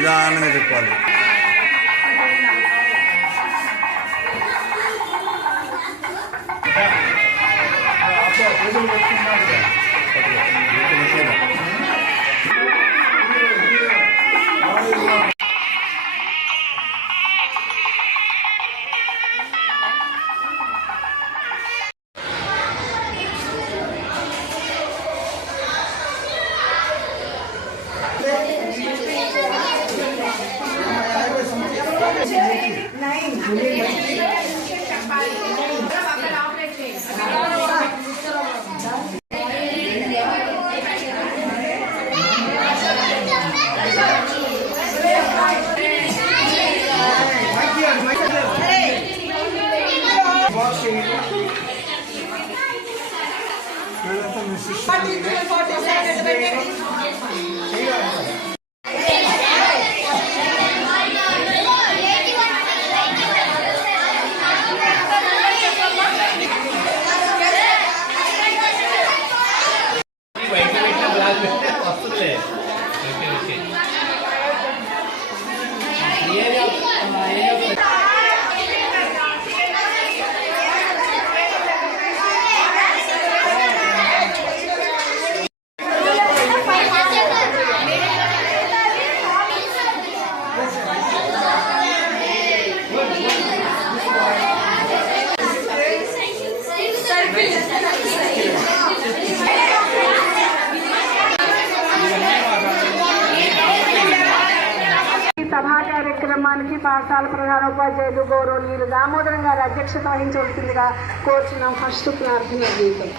నిదానంగా చెప్పాలి. సభా కార్యక్రమానికి పాఠశాల ప్రధానోపాధ్యాయులు గౌరవనీయులు దామోదరం గారు అధ్యక్షత వహించవలసిందిగా కోరుచున్నాం. ఫస్ట్ ప్రార్థన గీతం.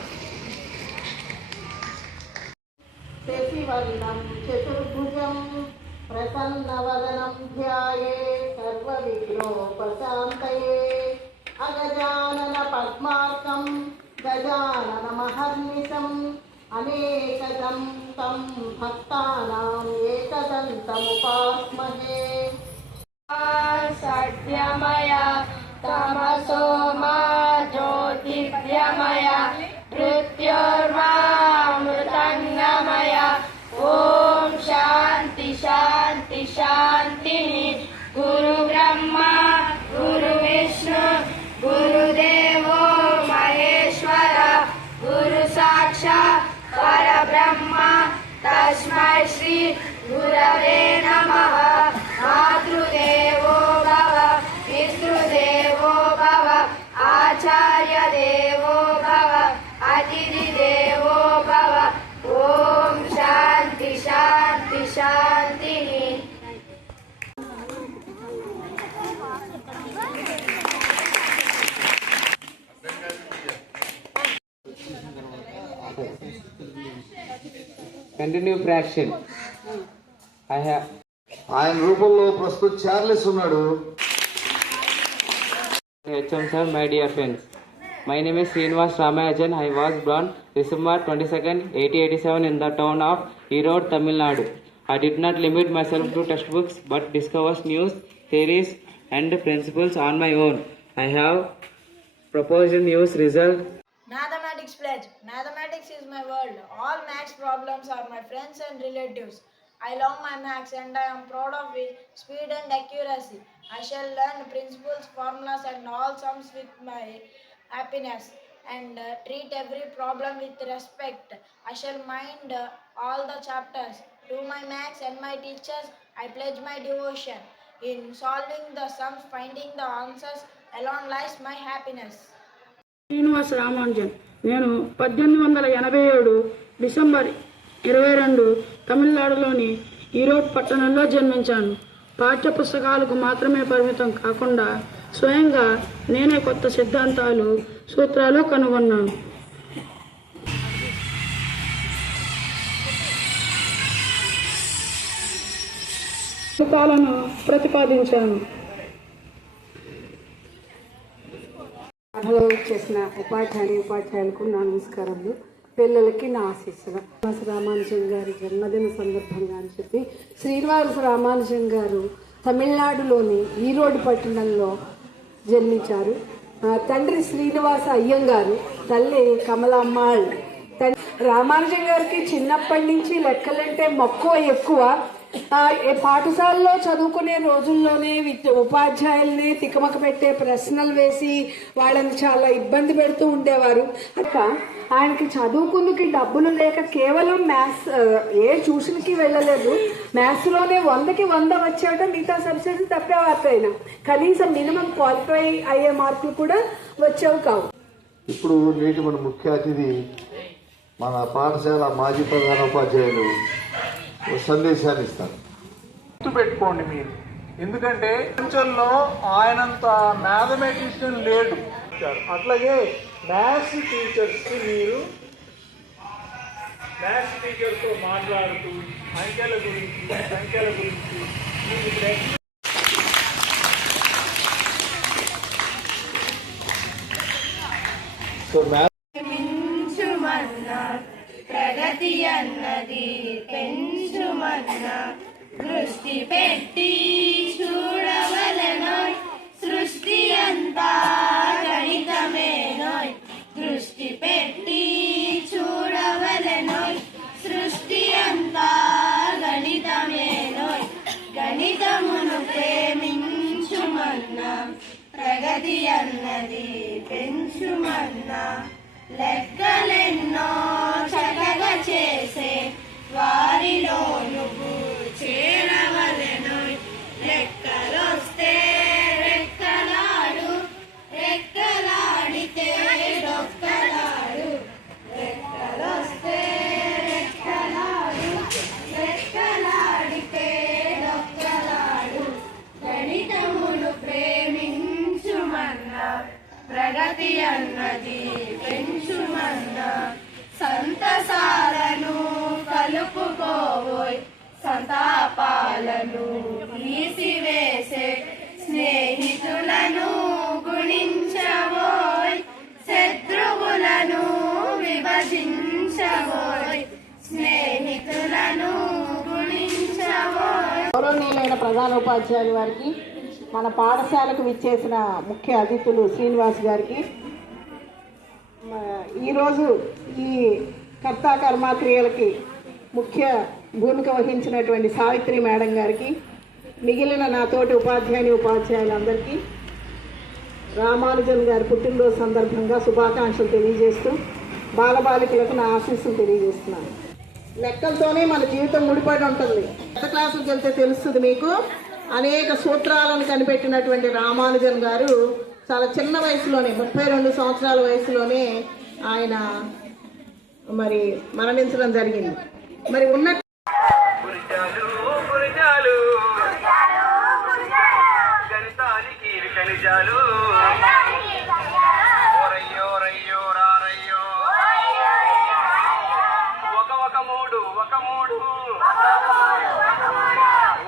చతుర్భుజం ప్రసన్నవదనం ధ్యాయే సర్వవిఘ్నోపశాంతయే అగజానన పద్మార్కం గజానన మహర్నిశం అనేకదం తం భక్తానాం ఏకదంతముపాస్మహే. సత్యమయ తమసోమా జ్యోతిర్గమయ మృత్యోర్మామృతంగమయ. ఓం శాంతి శాంతి శాంతి. గురు బ్రహ్మ గురు విష్ణు గురుదేవో మహేశ్వర గురు సాక్షాత్ పరబ్రహ్మ తస్మై శ్రీ గురవే నమః. మాతృదేవో భవ పితృదేవో భవ ఆచార్య దేవో భవ అతిథి దేవో భవ. ఓం శాంతి శాంతి శాంతి. Continue fraction. ఆయన రూపంలో ప్రస్తుత చార్లెస్ ఉన్నాడు. HM sir, my dear friends, my name is Srinivas Ramanujan. I was born December 22nd, 1887 in the town of Erode, Tamil Nadu. I did not limit myself to textbooks but discovered new theories and principles on my own. I have proposed new result. Mathematics pledge. Mathematics is my world. All maths problems are my friends and relatives. I love my maths and I am proud of its speed and accuracy. I shall learn principles, formulas and all sums with my happiness and treat every problem with respect. I shall mind all the chapters. To my maths and my teachers, I pledge my devotion. In solving the sums, finding the answers, alone lies my happiness. Srinivas Ramanujan. నేను 1887 December 22 తమిళనాడులోని ఈరోడ్ పట్టణంలో జన్మించాను. పాఠ్య పుస్తకాలకు మాత్రమే పరిమితం కాకుండా స్వయంగా నేనే కొత్త సిద్ధాంతాలు సూత్రాలు కనుగొన్నాను. ప్రతిపాదించాను. సభలో చేసిన ఉపాధ్యాయులకు నా నమస్కారాలు. పిల్లలకి నా ఆశీస్సులు. శ్రీనివాస రామానుజన్ గారి జన్మదిన సందర్భంగా అని చెప్పి శ్రీనివాస రామానుజన్ గారు తమిళనాడులోని ఈరోడ్ పట్టణంలో జన్మించారు. తండ్రి శ్రీనివాస అయ్యంగారు, తల్లి కమలమ్మాళ్. రామానుజన్ గారికి చిన్నప్పటి నుంచి లెక్కలంటే మక్కువ ఎక్కువ. పాఠశాలలో చదువుకునే రోజుల్లోనే ఉపాధ్యాయుల్ని తికమక పెట్టే ప్రశ్నలు వేసి వాళ్ళని చాలా ఇబ్బంది పెడుతూ ఉండేవారు. ఆయనకి చదువుకుందుకి డబ్బులు లేక కేవలం మ్యాథ్స్ ఏ ట్యూషన్కి వెళ్ళలేదు. మ్యాథ్స్లోనే 100కి 100 వచ్చేట మిగతా సబ్జెక్ట్స్ తప్పేవారు. కనీసం మినిమం క్వాలిఫై అయ్యే మార్కులు కూడా వచ్చేవి కావు. ఇప్పుడు నేటి మన ముఖ్య అతిథి మన పాఠశాల మాజీ ప్రధానోపాధ్యాయులు ఒక సందేశాన్ని ఇస్తారు. గుర్తుపెట్టుకోండి మీరు, ఎందుకంటే ప్రపంచంలో ఆయనంత మ్యాథమెటిషియన్ లేడు. అట్లాగే మ్యాథ్స్ టీచర్స్కి మీరు మ్యాథ్స్ టీచర్తో మాట్లాడుతూ అంకెల గురించి సో ప్రగతి అన్నది పెంచుమన్నా దృష్టి పెట్టి చూడవలెనోయ్, సృష్టి అంతా గణితమేనోయ్. దృష్టి పెట్టి చూడవలెనోయ్, సృష్టి అంతా గణితమేనోయ్. గణితమును ప్రేమించుమన్నా ప్రగతి అన్నది పెంచుమన్నా లెక్కలెన్నో చక్కగా చేసే వారిలో నువ్వు చేరవలెనోయ్. లెక్కలొస్తే రెక్కలాడు, రెక్కలాడితే డొక్కలాడు. లెక్కలొస్తే రెక్కలాడు, రెక్కలాడితే డొక్కలాడు. గణితమును ప్రేమించుమన్నా ప్రగతి అన్నది పెంచుమన్నా సంతసాలను కలుపుకోవోయ్, సంతాపాలను తీసివేసే స్నేహితులను గుణించవోయ్, శత్రువులను విభజించవోయ్, స్నేహితులను గుణించవోయ్. గౌరవనీయులైన ప్రధానోపాధ్యాయులు వారికి, మన పాఠశాలకు విచ్చేసిన ముఖ్య అతిథులు శ్రీనివాస్ గారికి, ఈరోజు ఈ కర్తా కర్మక్రియలకి ముఖ్య భూమిక వహించినటువంటి సావిత్రి మేడం గారికి, మిగిలిన నాతోటి ఉపాధ్యాయులందరికీ రామానుజన్ గారి పుట్టినరోజు సందర్భంగా శుభాకాంక్షలు తెలియజేస్తూ బాలబాలికలకు నా ఆశీస్సులు తెలియజేస్తున్నాను. లెక్కలతోనే మన జీవితం ముడిపడి ఉంటుంది. పెద్ద క్లాసులకు వెళ్తే తెలుస్తుంది మీకు. అనేక సూత్రాలను కనిపెట్టినటువంటి రామానుజన్ గారు చాలా చిన్న వయసులోనే 32 సంవత్సరాల వయసులోనే ఆయన మరి మరణించడం జరిగింది. మరి ఉన్న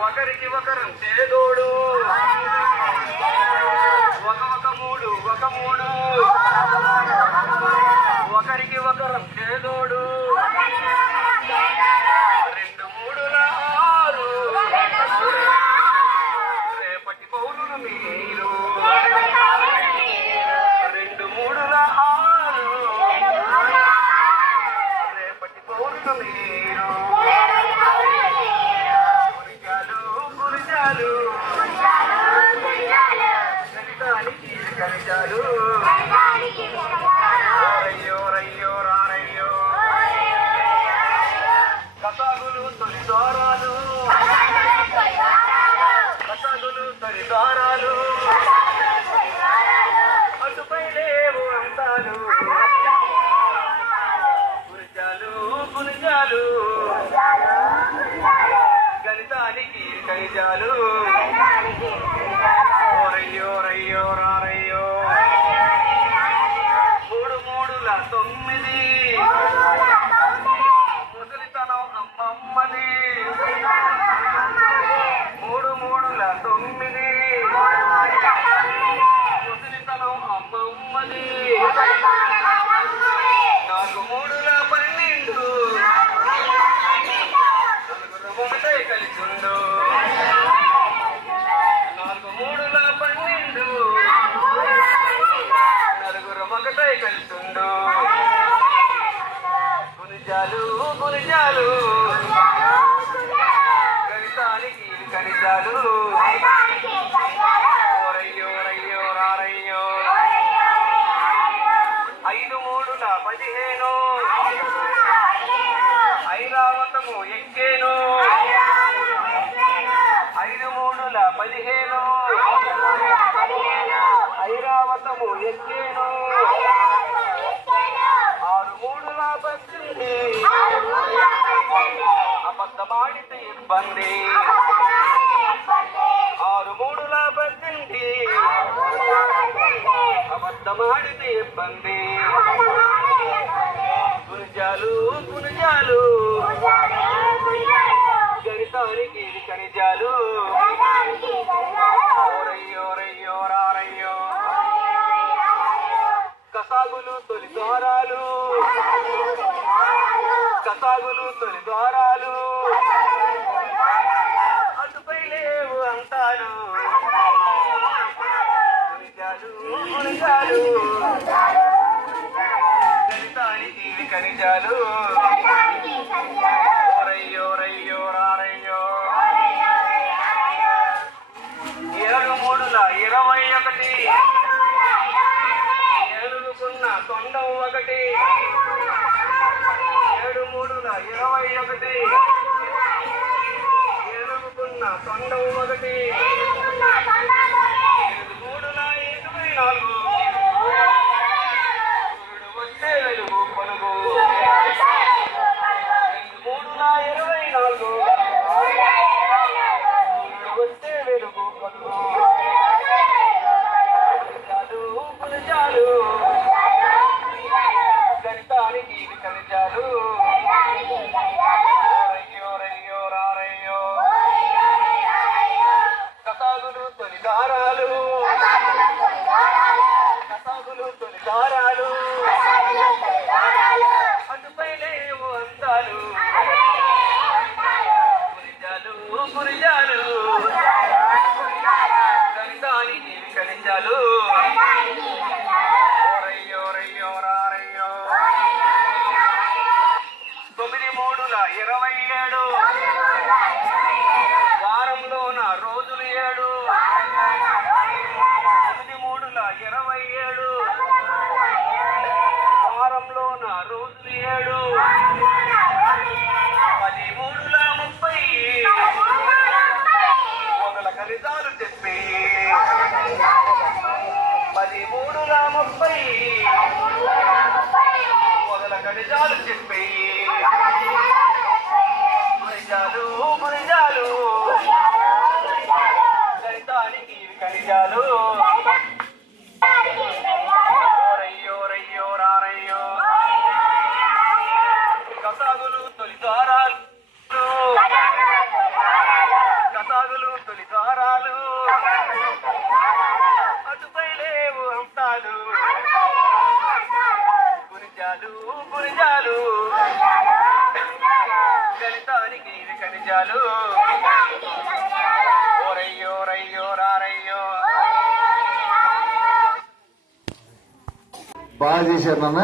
ఒకరికి ఒకరం చేదోడు, ఒక మూడు ఒకరికి ఒకరం చేదోడు, 2 3 6 రేపటి పౌరులు మీరు, 2 3 6 రేపటి పౌరులు మీరు. కసాగులు తొలి ద్వారాలు అటుపై లేవు అంతాలు, గురిజాలు గణితానికి ఖనిజాలు. రయ్యో రారయ్యో ఐరావతము ఎక్కేను 6 3 అబద్ధమాడితే ఇబ్బంది 6 3 అబద్ధమాడితే ఇబ్బంది గుణజాలు గణితానికి ఇది ఖనిజాలు ఓరయ్యో రారయ్యో కసాగులు తొలి ద్వారాలు అటుపై లేవు అంటాను గుణజాలు గణితానికి ఇవి ఖనిజాలు ఓరయ్యో రారయ్యో 7 3 21 ఏనుగుకున్న తొండం ఒకటి 7 3 21 ఏనుగుకున్న తొండం ఒకటి 7 3 24 సూర్యుడు వస్తే వెలుగు పలుగు 7 3 24 సూర్యుడు వస్తే వెలుగు పలుగు గుణజాలు గణితానికి ఇది ఖనిజాలు ఓరయ్యో రారయ్యో కసాగులు తొలి దారాలు అటుపై లేవు అంతాలు గురిజాలు గణితానికి ఇవి ఖనిజాలు ఓరయ్యో రారయ్యో 9 3 27 వారంలోన రోజులు 7 9 3 27 వారంలోన రోజులు 7 10 3 30 మొదల ఖనిజాలు చెప్పి 10 3 30 మొదల ఖనిజాలు చెప్పి గుణజాలు గణితానికి ఇవి ఖనిజాలు ఓరయ్యో రారయ్యో కసాగులు తొలి ద్వారాలు అటుపై లేవు అంతాలు గుణజాలు గణితానికి ఇవి ఖనిజాలు ఓరయ్యో రారయ్యో బాగా చేశారు నాన్న.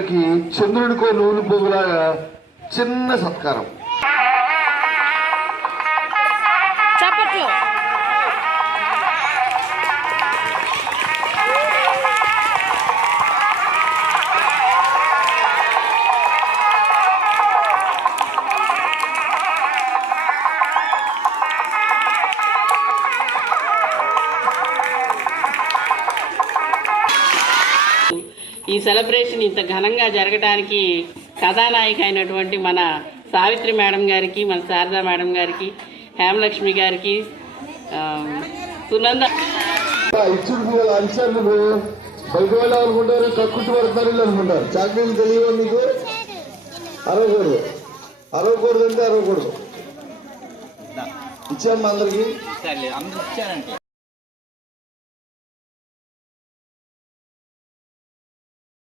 గారికి చంద్రుడికో నూలు పోగులాగా చిన్న సత్కారం. ఈ సెలబ్రేషన్ ఇంత ఘనంగా జరగడానికి కథానాయిక అయినటువంటి మన సావిత్రి మేడం గారికి, మన శారదా మేడం గారికి, హేమలక్ష్మి గారికి, సునంద ఇచ్చుడు అంచర్లు బయట వాళ్ళు అనుకుంటారు, కక్కుట్టు పడతారు అనుకుంటారు. చాక్లెట్లు తెలియదు మీకు. అరవకూడదు అంటే అరవకూడదు. ఇచ్చామ్మా అందరికి.